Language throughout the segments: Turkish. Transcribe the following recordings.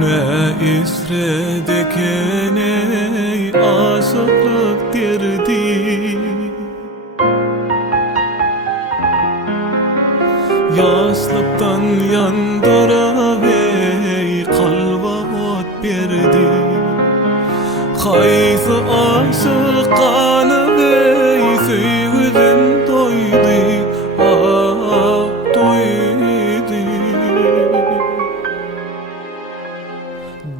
Ne isredekene aşıklık derdi, yaşlıktan yandıra ve kalba ot berdi. Kaysı aşık kanı ve söygüden doydu, ah doydu.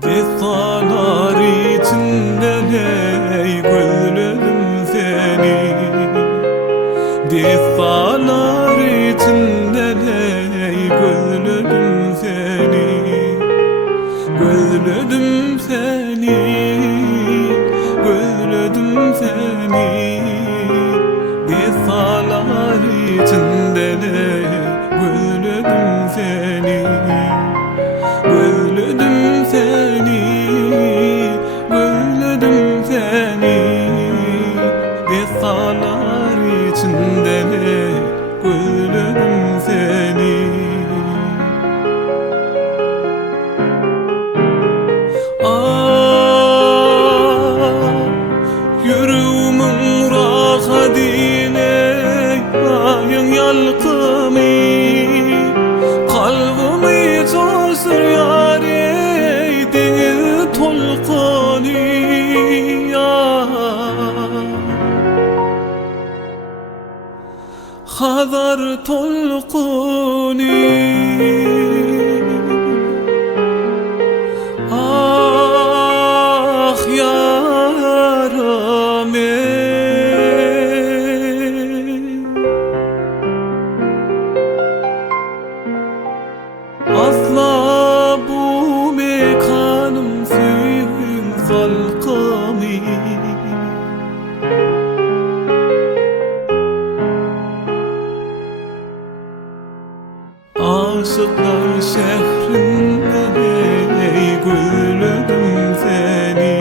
Defalar içinde ney gülledim seni, defalar içinde ney gülledim seni, gülledim seni, gülledim seni. Defalar içinde ney gülledim seni, gülledim seni, gülledim seni. Defalar içinde ne gülledim seni. Ah, yüreğimin rahadine ayın yalkımı, kalbimi çözür yâri dini tolkuni ya. Hazar tolkuni, ah yaram asla bu mekanım senin salkami. Aşıklar şehrinde ey gülledim seni,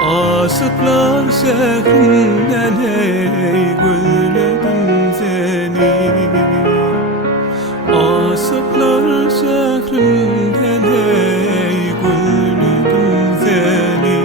aşıklar şehrinde ey gülledim seni, aşıklar şehrinde ey gülledim seni,